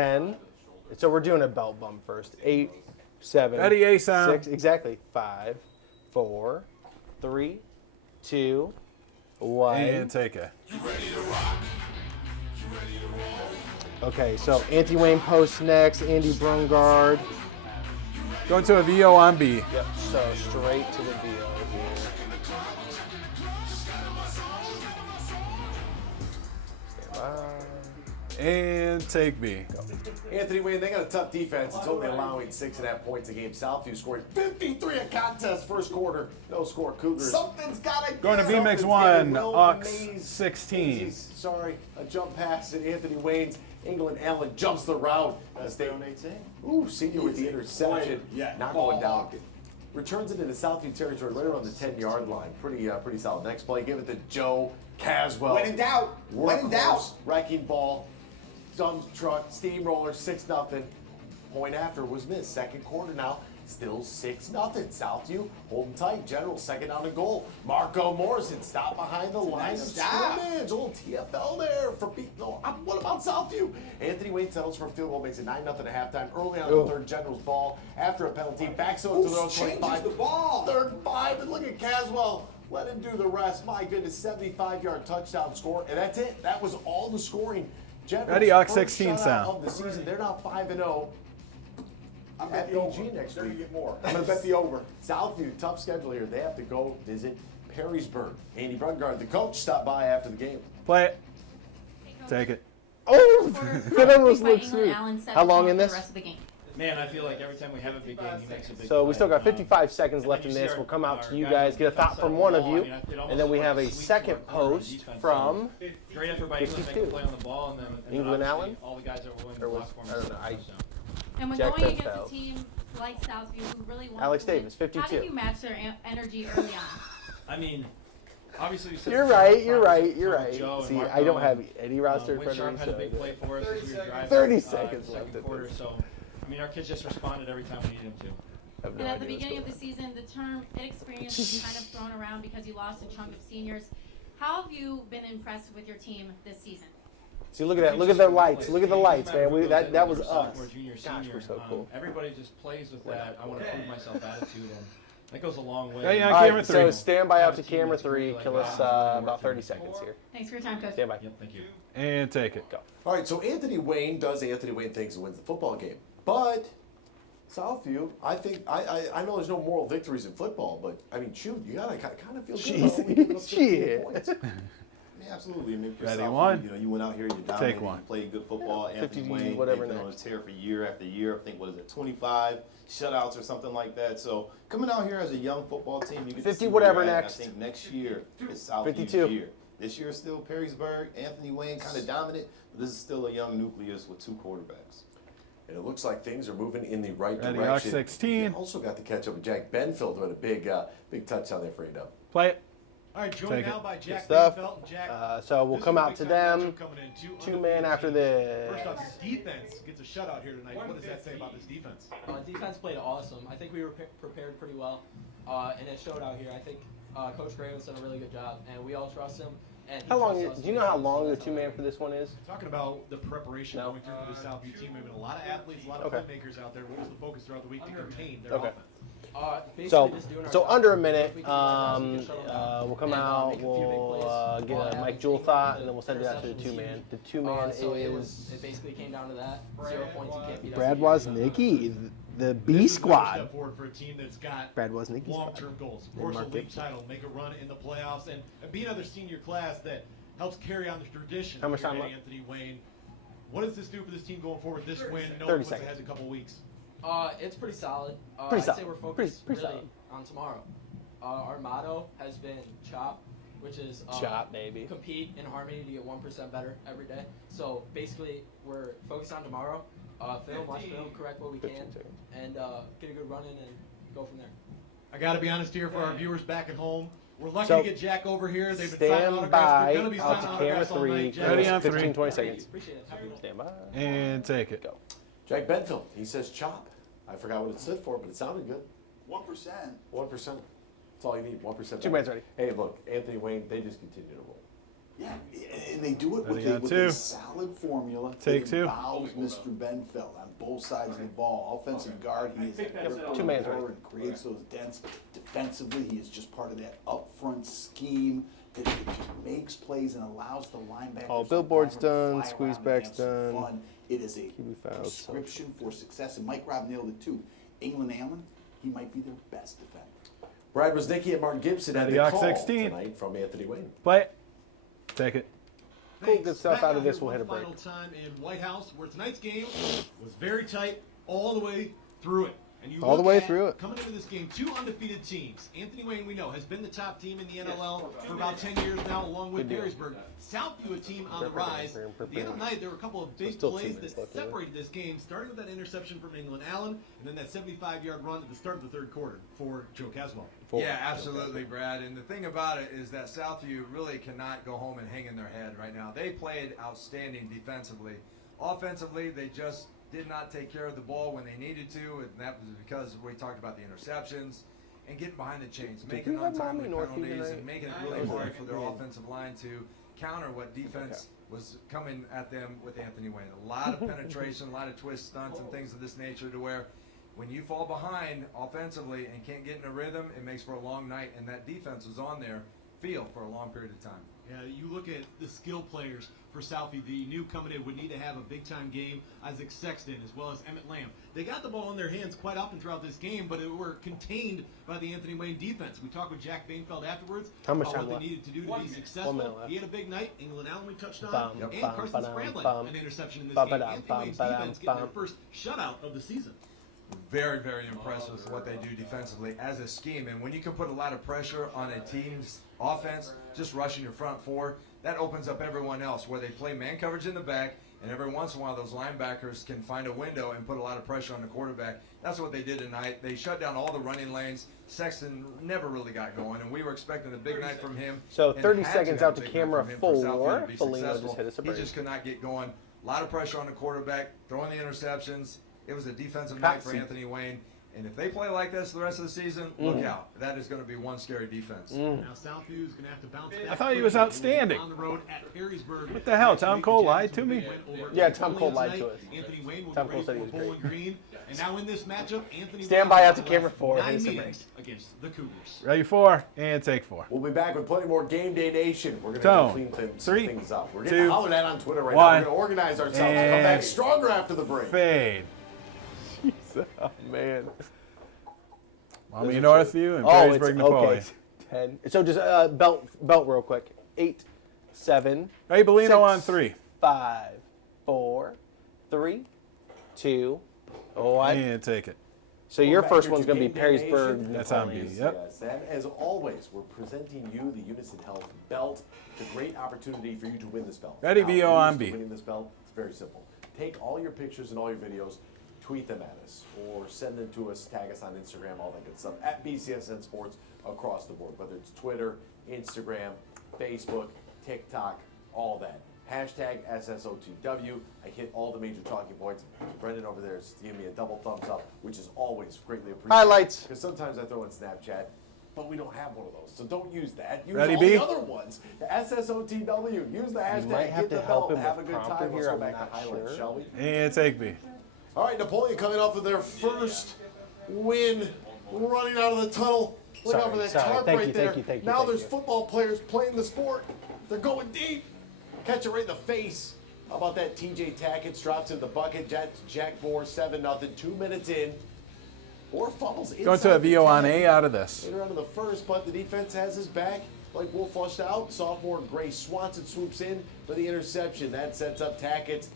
10. So we're doing a belt bump first. 8, 7, Ready, A-sound. 6. Exactly. 5, 4, 3, 2, 1. And take it. Okay, so Anthony Wayne posts next. Andy Brungard. Going to a VO on B. Yep, so straight to the VO here. Stand by. And take B. Go. Anthony Wayne, they got a tough defense. It's only allowing 6.5 points a game. Southview scoring 53 a contest first quarter. No score, Cougars. Something's got to Going to V mix 1, Ox 16. Sorry, a jump pass at Anthony Wayne's. England Allen jumps the route. Ooh, senior with the interception. Not going down. Returns it into Southview territory right around the 10-yard line. Pretty solid. Next play, give it to Joe Caswell. When in doubt. When in doubt. Wrecking ball. Dump truck, steamroller, 6-0. Point after was missed. Second quarter now, still 6-0. Southview holding tight. General second down to goal. Marco Morrison stopped behind the line of scrimmage. Little TFL there for what about Southview? Anthony Wayne settles for a field goal, makes it 9-0 at halftime. Early on the third, General's ball after a penalty. Backs it to the 25. The ball. Third and 5, and look at Caswell. Let him do the rest. My goodness, 75-yard touchdown score, and that's it. That was all the scoring. General's Ready, Ox first 16 shutout sound. of the season. They're now 5-0. I'm betting the over. next They're week. going to get more. I'm going to bet the over. Southview, tough schedule here. They have to go visit Perrysburg. Andy Brungard, the coach, stopped by after the game. Play it. Take it. Oh, that almost By looks England, sweet. Allen set How the long tone in for this? The rest of the game. Man, I feel like every time we have a big game, he makes a big So play. we still got 55 seconds and left then in you see this. our- We'll come out our to you guys guys, on get a the thought outside from of one the of ball. you, I mean, it almost and then we looks have like a sweep to second our corner post defense. from Great effort by England to make a 52. play on the ball, and then England obviously Allen? all the guys that were willing Or to was- block for him. I don't know, I- And when Jack going against Benfeld. a team like Southview, who really wants Alex to win, Davis, how 52. do you match their energy early on? I mean, obviously you said You're the right, front you're was right, you're from right. Joe and See, Marco I don't have and, any roster in front Winsharp of me, had a big so play for us as we were driving. 30 seconds second left in quarter, this. so I mean our kids just responded every time we needed them to. I have no And at the idea what's beginning of going the season, the term inexperienced was kind of thrown around because you lost a chunk of seniors. How have you been impressed with your team this season? on. See, look at that. Look at the lights. Look at the lights, man. That was us. Sophomore, junior, Gosh, senior. we're so cool. Everybody just plays with that. I want to prove myself attitude, and that goes a long way. Hey, All camera right, 3. so stand by out to Have a team camera that's really 3. like Kill that. us It's really about working. 30 seconds here. Thanks for your time, Coach. Stand by. Yep, thank you. And take it. Go. All right, so Anthony Wayne does Anthony Wayne things and wins the football game. But Southview, I think, I know there's no moral victories in football, but, I mean, shoot, you got to kind of feel good about only giving up 15 Shit. points. Yeah, absolutely. I mean, for Ready, Southview, one. You know, you went out here, you Take dominated, one. you played good football. Anthony 50, Wayne, whatever they've been on next. a tear for year after year. I think, what is it, 25 shutouts or something like that. So coming out here as a young football team, you get 50 to see whatever where you're at. next. I think next year is Southview's 52. year. This year is still Perrysburg. Anthony Wayne kind of dominant, but this is still a young nucleus with 2 quarterbacks. And it looks like things are moving in the right Ready, direction. Ox 16. You also got to catch up with Jack Benfield, who had a big touchdown there for you, now. Play it. All right, joined Take now it. by Jack stuff. Benfeld and Jack. So we'll this come is a out to big-time them. matchup coming in. Two Two undefeated man after teams. this. First off, this defense gets a shutout here tonight. What does that say about this defense? Defense played awesome. I think we were prepared pretty well, and it showed out here. I think Coach Graham's done a really good job, and we all trust him. And he How long? trusts us Do you know how long the 2-man for this one is? Talking about the preparation No. going through for the Southview team, we have a lot of athletes, a lot of Okay. playmakers out there. What was the focus throughout the week to contain their Okay. offense? Basically So, just doing our so job. under a If minute, we can do our job, we can shut 'em down. we'll come And, out, make a few big we'll plays. get Ball a Mike having Jewell team thought, with and then we'll send it out to the interceptions 2-man. team. The 2-man So is it basically came down to that. 0 points, you can't beat us. Brad Woznicki, the B This is a good squad. step forward for a team that's got Brad Woznicki's long-term goals. Of And course, a Mark league Gibson. title, make a run in the playoffs, and be another senior class that helps carry on the tradition. How much here time at left? Anthony Wayne. What does this do for this team going forward? This win, 30 knowing once it seconds. has a couple weeks. It's pretty solid. Pretty I'd solid. say we're focused Pretty really solid. on tomorrow. Our motto has been CHOP, which is Chop, baby. compete in harmony to get 1% better every day. So basically, we're focused on tomorrow. Watch film, correct what we can, 15 seconds. and get a good run in and go from there. I got to be honest here for our viewers back at home. We're lucky So, to get Jack over here. They've been signing Stand autographs. by We're going to be out signing to camera autographs all 3. night. Jack, Ready on 15, 3. 20 Thank you. seconds. Appreciate it. Stand by. And take it. Go. Jack Benfield, he says chop. I forgot what it stood for, but it sounded good. 1%. 1%. That's all you need, 1%. 2-man's ready. Hey, look, Anthony Wayne, they just continue to roll. Yeah, and they do it with Ready on with two. a solid formula. Take that two. involves Mr. Benfeld on both sides of the ball. Offensive guard, he is a Two man's right. and creates those dents. Defensively, he is just part of that up front scheme that just makes plays and allows the linebackers. All to billboards fly done, around squeeze and backs have some done. fun. It is a QB fouls, so- prescription for success, and Mike Robb nailed it too. England Allen, he might be their best defender. Brad Woznicki and Mark Gibson had Ready, the Ox call 16. tonight from Anthony Wayne. Play it. Take it. Cool, good stuff Back out of this. here We'll hit a one break. Final time in White House, where tonight's game was very tight all the way through it. And you All the look way at, through it. Coming into this game, 2 undefeated teams. Anthony Wayne, we know, has been the top team in the NLL for about 10 years now, along with Good deal. Perrysburg. Southview, a team on the rise. The other night, there were a couple of big still 2 plays minutes that left, isn't it? separated this game, starting with that interception from England Allen, and then that 75-yard run at the start of the third quarter for Joe Caswell. Yeah, absolutely, Brad. And the thing about it is that Southview really cannot go home and hang in their head right now. They played outstanding defensively. Offensively, they just did not take care of the ball when they needed to, and that was because we talked about the interceptions and getting behind the chains, making we have untimely Miami Northview penalties, tonight? and making it really hard for their offensive line to counter what defense was coming at them with Anthony Wayne. A lot of penetration, a lot of twist stunts and things of this nature, to where when you fall behind offensively and can't get in a rhythm, it makes for a long night, and that defense was on their field for a long period of time. Yeah, you look at the skill players for Southie, the new coming in would need to have a big-time game. Isaac Sexton as well as Emmett Lamb. They got the ball in their hands quite often throughout this game, but they were contained by the Anthony Wayne defense. We talked with Jack Bainfeld afterwards How much about time what left? they needed to do to be 1 minute successful. left. He had a big night. England Allen we touched on, Bum, and bum, Carson ba-dum, Spradlin, bum. an interception in this Bum, game. ba-dum, Anthony bum, Wayne's ba-dum, defense getting their bum. first shutout of the season. Very, very impressed with what they do defensively as a scheme. And when you can put a lot of pressure on a team's offense, just rushing your front four, that opens up everyone else, where they play man coverage in the back, and every once in a while those linebackers can find a window and put a lot of pressure on the quarterback. That's what they did tonight. They shut down all the running lanes. Sexton never really got going, and we were expecting a big night from him. So and 30 had seconds have out a to big night camera from him for Southfield 4. to be Bellino successful. just hit us a He break. just could not get going. A lot of pressure on the quarterback, throwing the interceptions. It was a defensive Hot night for seat. Anthony Wayne. And if they play like this the rest of the season, look out. That is going to be one scary defense. Now Southview is going to have to bounce back. I thought he was quickly. outstanding. On the road at Perrysburg. What the hell, Next Tom week, Cole the lied Jackets to will me? win over Yeah, at Tom Napoleon Cole lied tonight. to us. Anthony Wayne will Tom be Cole ready said he for was Bowling great. Green. And now in this matchup, Anthony Stand Wayne by has out to the camera last 4. 9 Hit us a break. meetings against the Cougars. Ready 4 and take 4. We'll be back with plenty more Game Day Nation. We're Tone. going to clean things, 3, things up. We're 2, getting hollered at on Twitter right now. 1, We're going to organize ourselves and come back and stronger after the break. Fade. Oh, man. Miami Northview and Oh, it's Perrysburg, Napoleon. okay. 10. So just belt real quick. 8, 7. Hey, Bellino 6, on 3. 5, 4, 3, 2, 1. And take it. So your Back first here one's to going to be Game Day Perrysburg. Nation. That's on B. Yep. Yes, and as always, we're presenting you the Unison Health belt. It's a great opportunity for you to win this belt. Ready, Now, VO the on rules to B. Winning this belt, it's very simple. Take all your pictures and all your videos, tweet them at us, or send them to us, tag us on Instagram, all that good stuff, at BCSN Sports across the board, whether it's Twitter, Instagram, Facebook, TikTok, all that. Hashtag SSOTW. I hit all the major talking points. Brendan over there is giving me a double thumbs up, which is always greatly appreciated. Highlights. Because sometimes I throw in Snapchat, but we don't have one of those. So don't use that. Use Ready, all B? the other ones. The SSOTW. Use the hashtag. might have Hit to the help bell. him Have a with good prompter time. Let's here, go I'm back to not highlights, sure. shall we? And take B. All right, Napoleon coming off of their first win, running out of the tunnel. Look out for that tarp Thank right you, there. thank you. Now there's football players playing the sport. They're going deep. Catch it right in the face. How about that? TJ Tackett drops in the bucket. Jack Moore 7-0. 2 minutes in. 4 fumbles inside Going to a the VO on 10. A out of this. Later on in the first, but the defense has his back. Like Wolf flushed out. Sophomore Grace Swanson swoops in for the interception. That sets up Tackett.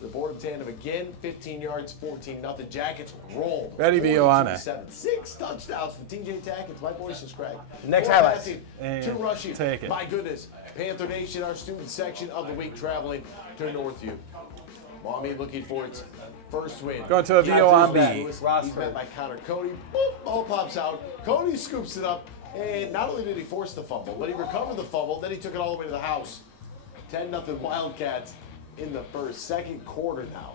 The board tandem again, 15 yards, 14-0. Jackets rolled. Ready, VO on A. 42-7. 6 touchdowns for TJ Tackett. My voice is cracked. Next 4 highlights. passing, And 2 rushing. take it. My goodness. Panther Nation, our student section of the week, traveling to Northview. Mommy looking for its first win. Going to a VO on B. He's met by Connor Cody. Boop, ball pops out. Cody scoops it up. And not only did he force the fumble, but he recovered the fumble. Then he took it all the way to the house. 10-0 Wildcats in the first. Second quarter now.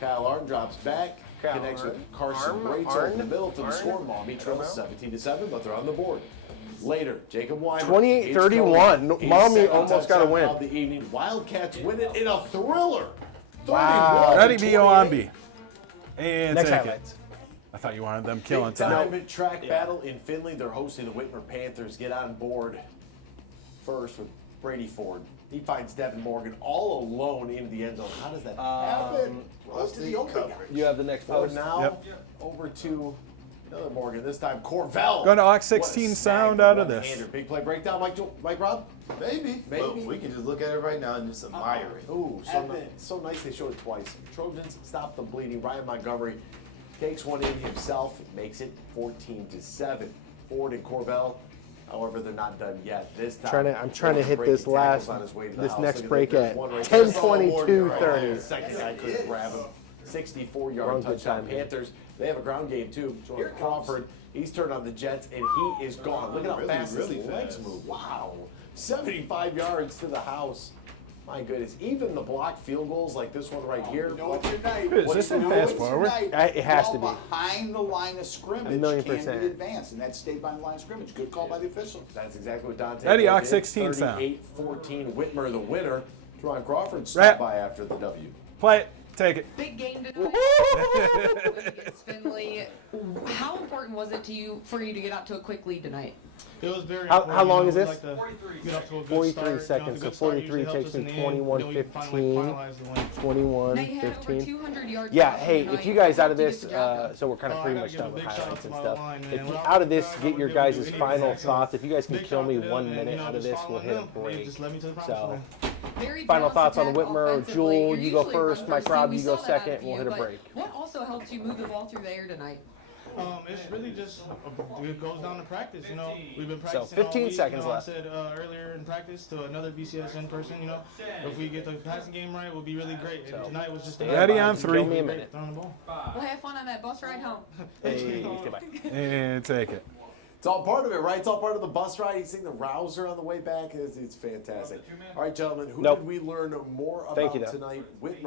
Kyle Arnn drops back. Kyle Connects with Arnn. Carson Arnn. Greats Arnn. over the middle to the Arnn. score. Mommy trails 17-7, but they're on the board. Later, Jacob Weimer. 28-31. Miami almost got a win. Of the evening. Wildcats win it in a thriller. Wow. Ready, B-O-M-B. And Next take highlights. it. I thought you wanted them killing Big time. diamond track battle in Finley. They're hosting the Whitmer Panthers. Get on board first with Brady Ford. He finds Devin Morgan all alone into the end zone. How does that happen? Goes to the open guy. You have the next So one. now over to another Morgan. This time Corvell. Going to Ox What a 16 snag sound for out of one-hander. this. Big play breakdown, Mike Rob. Maybe. But we can just look at it right now and just admire it. Ooh, so nice they showed it twice. Trojans stop the bleeding. Ryan Montgomery takes one in himself, makes it 14-7. Ford and Corvell, however, they're not done yet. This time, I'm trying to hit breaking this tackles last, on his way to the this house. next Look break that. at One right there. 10:22:30. Second guy couldn't grab him. 64-yard Wrong good touchdown. time here. Panthers, they have a ground game too. Jordan Crawford, he's turned on the Jets, and he is gone. Look at how fast his legs move. Wow. 75 yards to the house. My goodness. Even the blocked field goals like this one right here. Is this in fast forward? It has to be. Behind the line of scrimmage $1,000,000%. can be advanced, and that stayed behind the line of scrimmage. Good call by the officials. That's exactly what Dante Eddie, Moore Ox did. 16 sound. 38-14. Whitmer the winner. Teron Crawford stopped Rap. by after the W. Play it. Take it. Big game tonight against Finley. How important was it to you for you to get out to a quick lead tonight? It was very How important. long You is know, this? we like to get off to a good 43 start. seconds. You know, So 43 takes me 21:15. 21:15. 200 yards. Yeah, hey, if you guys out of this, so we're kind of pretty much done with highlights and stuff. If you out of this, get your guys' final thoughts. If you guys can kill me 1 minute out of this, we'll hit a break. So, final thoughts on Whitmer. Jewel, you go first. Mike Rob, you go second. We'll hit a break. What also helped you move the ball through the air tonight? It's really just it goes down to practice. You know, we've been So, practicing 15 all week. seconds You know, left. I said earlier in practice to another BCSN person. You know, if we get the passing game right, we'll be really great. And tonight was just Ready on three. Kill me a minute. throwing the ball. Well, have fun on that bus ride home. Hey, goodbye. And take it. It's all part of it, right? It's all part of the bus ride. He's seeing the Rouser on the way back. It's fantastic. All right, gentlemen, who Nope. did we learn more Thank about you, though. tonight? Whitmer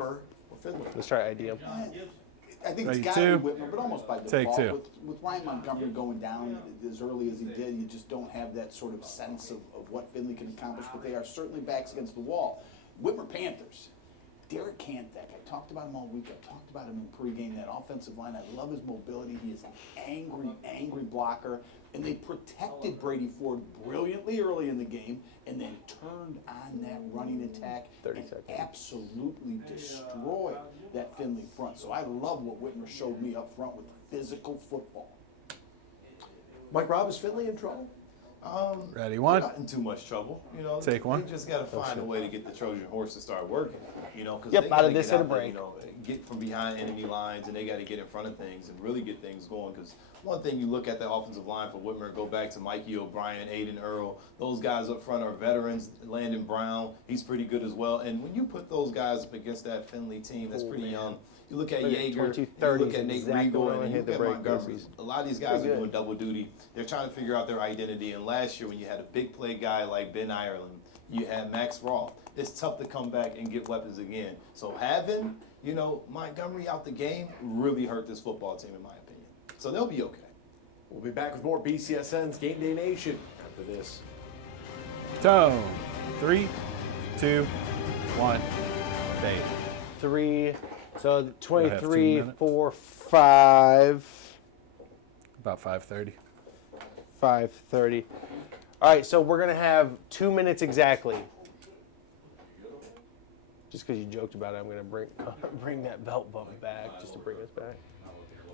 or Finley? Let's try IDM. I think Ready, it's got two. to be Whitmer, but almost by Take default. two. With Ryan Montgomery going down as early as he did, you just don't have that sort of sense of what Finley can accomplish, but they are certainly backs against the wall. Whitmer Panthers. Derek Kantek, I talked about him all week. I talked about him in pregame, that offensive line. I love his mobility. He is an angry blocker. And they protected Brady Ford brilliantly early in the game and then turned on that running attack 30 and seconds. absolutely destroyed that Finley front. So I love what Whitmer showed me up front with physical football. Mike Rob, is Finley in trouble? Ready, They're one. not in too much trouble. You know, Take one. They just got to find a way to get the Trojan horse to start working. You know, because Yep, they out got of to this get hit a out there, break. you know, get from behind enemy lines, and they got to get in front of things and really get things going. Because one thing you look at the offensive line for Whitmer, go back to Mikey O'Brien, Aiden Earl. Those guys up front are veterans. Landon Brown, he's pretty good as well. And when you put those guys up against that Finley team, that's pretty young. You look at Look at Yeager, 22-30 you look at Nate exactly Regal, when I and you hit look the at break. Montgomery. A lot of these guys Pretty are good. doing double duty. They're trying to figure out their identity. And last year, when you had a big play guy like Ben Ireland, you had Max Roth. It's tough to come back and get weapons again. So having, you know, Montgomery out the game really hurt this football team, in my opinion. So they'll be okay. We'll be back with more BCSN's Game Day Nation after this. Tone. 3, 2, 1. Fade. 3. So have 2 23, minutes. 4, 5. About 5:30. 5:30. All right, so we're gonna have 2 minutes exactly. Just because you joked about it, I'm gonna bring that belt bump back just to bring us back.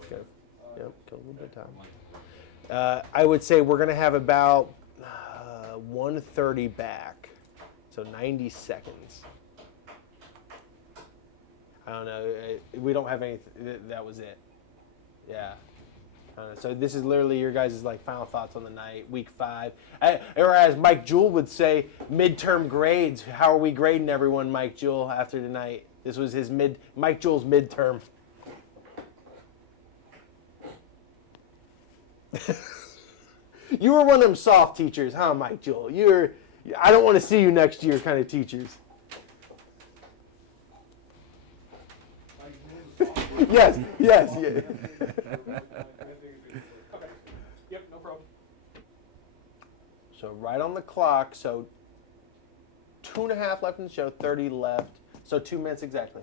Okay. Yep, kill a little bit of time. I would say we're gonna have about 1:30 back, so 90 seconds. I don't know. We don't have any. That was it. Yeah. So this is literally your guys' like final thoughts on the night, week 5. Or as Mike Jewell would say, midterm grades. How are we grading everyone, Mike Jewell, after tonight? This was his Mike Jewell's midterm. You were one of them soft teachers, huh, Mike Jewell? I don't want to see you next year kind of teachers. Yes. Yeah. Okay. Yep, no problem. So right on the clock. So 2.5 left in the show, 30 left. So 2 minutes exactly.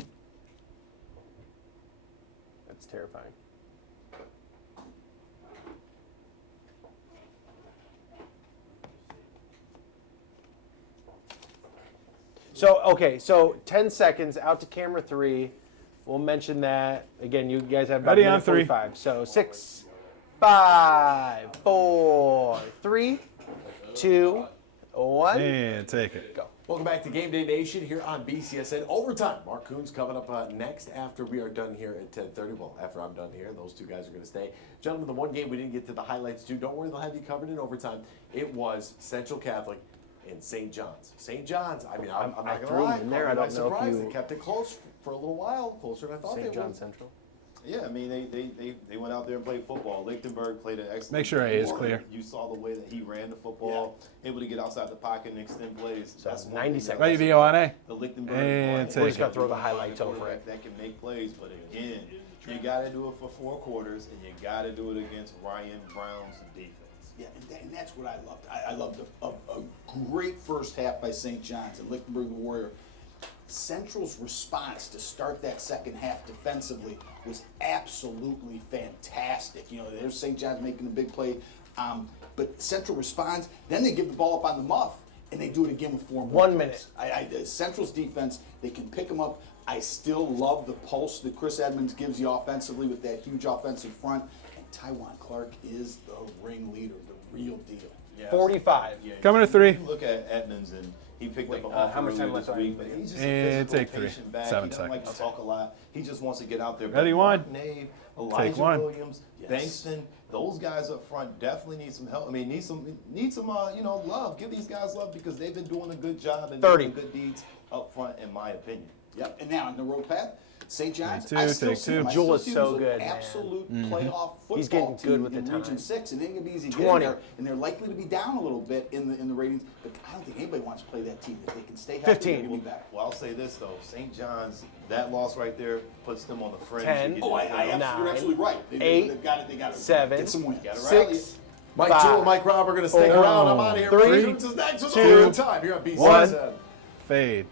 That's terrifying. So, okay, so 10 seconds out to camera 3. We'll mention that. Again, you guys have about Ready a minute on 3. 45. So 6, 5, 4, 3, 2, 1. And take it. Go. Welcome back to Game Day Nation here on BCSN Overtime. Mark Coons coming up next after we are done here at 10:30. Well, after I'm done here, those two guys are going to stay. Gentlemen, the one game we didn't get to the highlights to, don't worry, they'll have you covered in overtime. It was Central Catholic and St. John's. St. John's, I mean, I'm not going to lie. In there. I don't know if you... They kept it close for a little while, closer than I thought they St. would. John Central. Yeah, I mean, they went out there and played football. Lichtenberg played an excellent Make sure A is clear. You saw the way that he ran the football, able to get outside the pocket and extend plays. So That's one 90 thing seconds. that Ready, VO on A? The Lichtenberg And play. We're just going to throw the highlights over it. That can make plays, but again, you got to do it for 4 quarters, and you got to do it against Ryan Brown's defense. Yeah, and that's what I loved. I loved a great first half by St. John's and Lichtenberg the Warrior. Central's response to start that second half defensively was absolutely fantastic. You know, there's St. John's making a big play, but Central responds. Then they give the ball up on the muff, and they do it again with 4 more 1 plays. minute. Central's defense, they can pick them up. I still love the pulse that Chris Edmonds gives you offensively with that huge offensive front. And Tywan Clark is the ringleader, the real deal. Yeah, 45. Yeah, Coming to 3. You look at Edmonds, and he picked Wait, up an offer how much time earlier left this on week, it? but he's just And a physical, take 3. patient back. 7 He doesn't like to seconds. talk a lot. He just wants to get out there. Ready, But one. Mark Nave, Elijah 1. Williams, Bankston, those guys up front definitely need some help. I mean, need some love. Give these guys love because they've been doing a good job and 30. doing good deeds up front, in my opinion. Yep, and now on the road path, St. John's. Take two, I still take see two. them. I Jewel still is see so them as an good, man. absolute playoff football He's getting good team with the in time. Region 6, and it ain't gonna be easy to 20. get there. And they're likely to be down a little bit in the ratings. But I don't think anybody wants to play that team. If they can stay healthy, 15. they're gonna be better. Well, I'll say this though, St. John's, that loss right there puts them on the fringe. 10. You get Oh, into the playoffs. Nine, you're absolutely right. 8, They've got it. They got to 7, get some wins. Gotta rally 6, it. Mike 5, Jewell, Mike Robb are going to stick 4, around. I'm out of here. 3, Mark Coons is next with 2, overtime here on BCSN. 1. Fade.